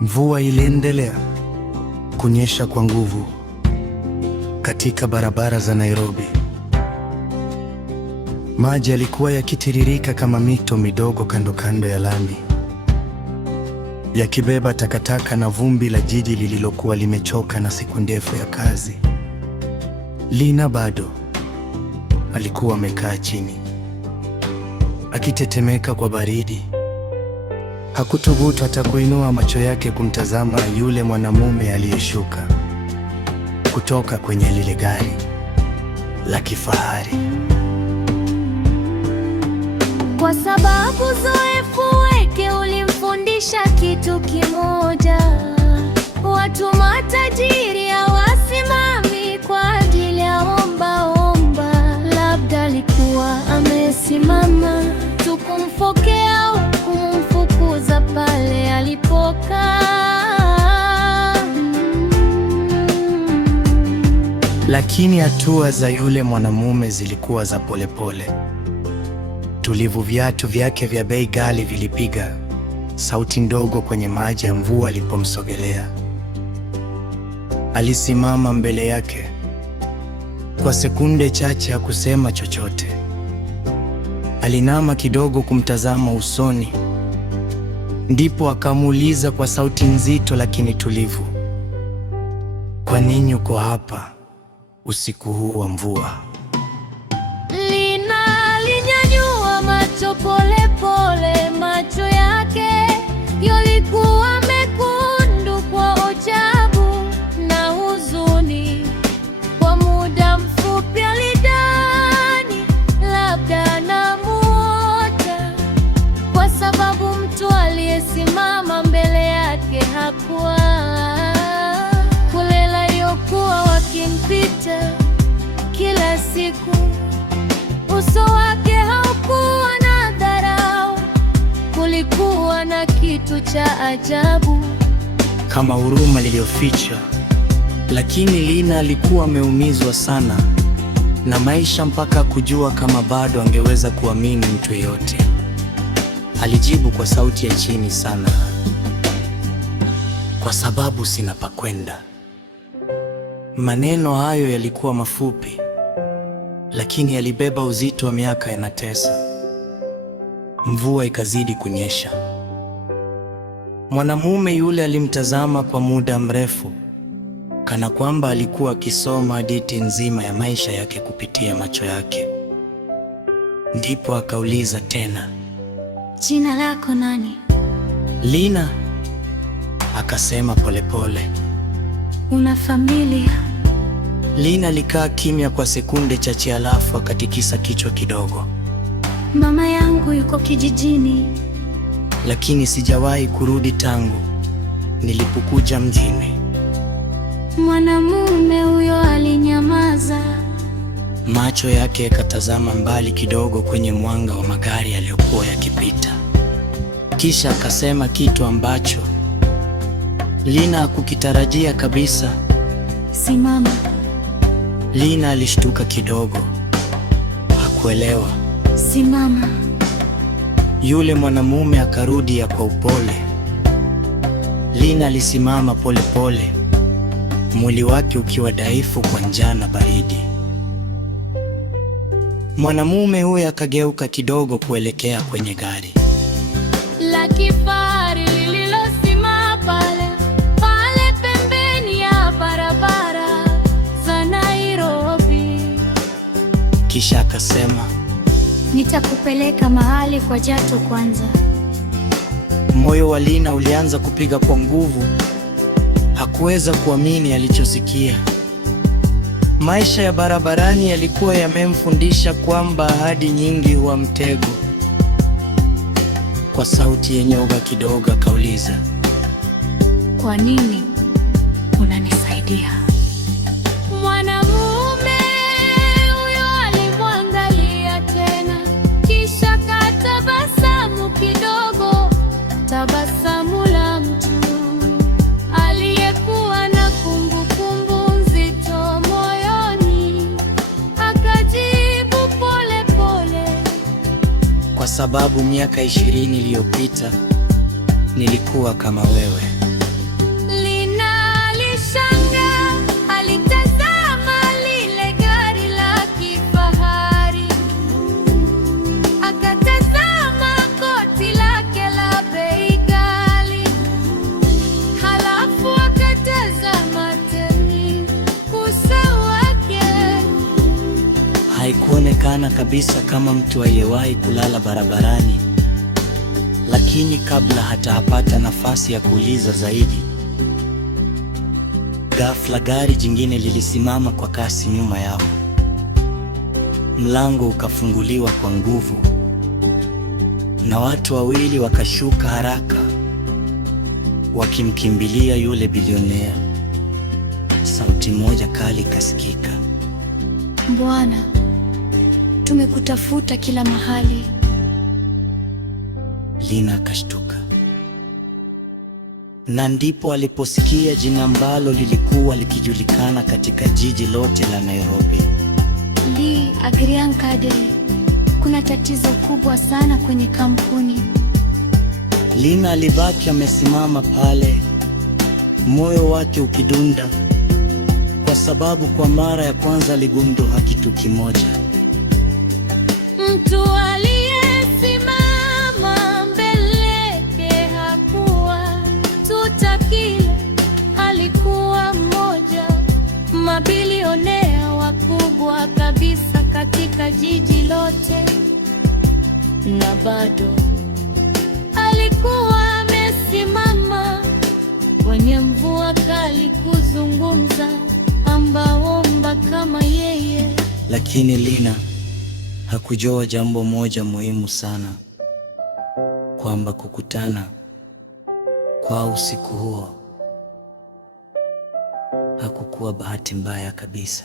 Mvua iliendelea kunyesha kwa nguvu katika barabara za Nairobi. Maji yalikuwa yakitiririka kama mito midogo kando kando ya lami, yakibeba takataka na vumbi la jiji lililokuwa limechoka na siku ndefu ya kazi. Lina bado alikuwa amekaa chini akitetemeka kwa baridi. Hakuthubutu hata kuinua macho yake kumtazama yule mwanamume aliyeshuka kutoka kwenye lile gari la kifahari, kwa sababu uzoefu wake ulimfundisha kitu kimoja: watu matajiri hawasimami kwa ajili ya omba. Labda alikuwa amesimama tu kumfokea au kumfukuza pale alipokaa. Lakini hatua za yule mwanamume zilikuwa za polepole, tulivu. Viatu vyake vya bei ghali vilipiga sauti ndogo kwenye maji ya mvua alipomsogelea. Alisimama mbele yake kwa sekunde chache, hakusema chochote. Alinama kidogo kumtazama usoni, ndipo akamuuliza kwa sauti nzito lakini tulivu, "Kwa nini uko hapa usiku huu wa mvua?" Lina alinyanyua macho pole pole, macho yake yalikuwa mekundu kwa ajabu na huzuni. Kwa muda mfupi alidhani labda anamuota, kwa sababu mtu aliyesimama mbele yake hakuwa kule aliyokuwa wakimpita kila siku. Uso wake haukuwa na dharau, kulikuwa na kitu cha ajabu kama huruma iliyoficha. Lakini Lina alikuwa ameumizwa sana na maisha mpaka kujua kama bado angeweza kuamini mtu yeyote. Alijibu kwa sauti ya chini sana, "Kwa sababu sina pa kwenda." Maneno hayo yalikuwa mafupi, lakini yalibeba uzito wa miaka yanatesa. Mvua ikazidi kunyesha. Mwanamume yule alimtazama kwa muda mrefu, kana kwamba alikuwa akisoma hadithi nzima ya maisha yake kupitia macho yake. Ndipo akauliza tena, "Jina lako nani?" "Lina," akasema polepole. "Una familia?" Lina alikaa kimya kwa sekunde chache, alafu akatikisa kichwa kidogo. "Mama yangu yuko kijijini, lakini sijawahi kurudi tangu nilipokuja mjini." Mwanamume huyo alinyamaza, macho yake yakatazama mbali kidogo kwenye mwanga wa magari yaliyokuwa yakipita. Kisha akasema kitu ambacho Lina hakukitarajia kabisa, "Simama." Lina alishtuka kidogo, hakuelewa. "Simama." Yule mwanamume akarudia kwa upole. Lina alisimama polepole, mwili wake ukiwa dhaifu kwa njaa na baridi. Mwanamume huyo akageuka kidogo kuelekea kwenye gari la kifahari lililosimama pale pembeni ya barabara za Nairobi. Kisha akasema, Nitakupeleka mahali kwa joto kwanza. Moyo wa Lina ulianza kupiga kwa nguvu. Hakuweza kuamini alichosikia. Maisha ya barabarani yalikuwa yamemfundisha kwamba ahadi nyingi huwa mtego. Kwa sauti yenye uoga kidogo akauliza, kwa nini unanisaidia? Mwanamume huyo alimwangalia tena, kisha katabasamu kidogo, tabasamu la mtu aliyekuwa na kumbukumbu nzito moyoni. Akajibu pole pole, kwa sababu miaka 20 iliyopita nilikuwa kama wewe. Lina alishangaa, alitazama lile gari la kifahari, akatazama koti lake la bei ghali, halafu akatazama tena uso wake. Haikuonekana kabisa kama mtu aliyewahi kulala barabarani. Lakini kabla hata apata nafasi ya kuuliza zaidi, ghafla gari jingine lilisimama kwa kasi nyuma yao. Mlango ukafunguliwa kwa nguvu na watu wawili wakashuka haraka, wakimkimbilia yule bilionea. Sauti moja kali ikasikika, Bwana, tumekutafuta kila mahali. Lina akashtuka, na ndipo aliposikia jina ambalo lilikuwa likijulikana katika jiji lote la Nairobi. Lee Agrian Kadri, kuna tatizo kubwa sana kwenye kampuni. Lina alibaki amesimama pale, moyo wake ukidunda, kwa sababu kwa mara ya kwanza aligundua kitu kimoja. Mtu aliyesimama mbele yake hakuwa tu tajiri, alikuwa mmoja mabilionea wakubwa kabisa katika jiji lote, na bado alikuwa amesimama kwenye mvua kali kuzungumza ombaomba kama yeye. Lakini Lina hakujua jambo moja muhimu sana, kwamba kukutana kwa usiku huo hakukuwa bahati mbaya kabisa.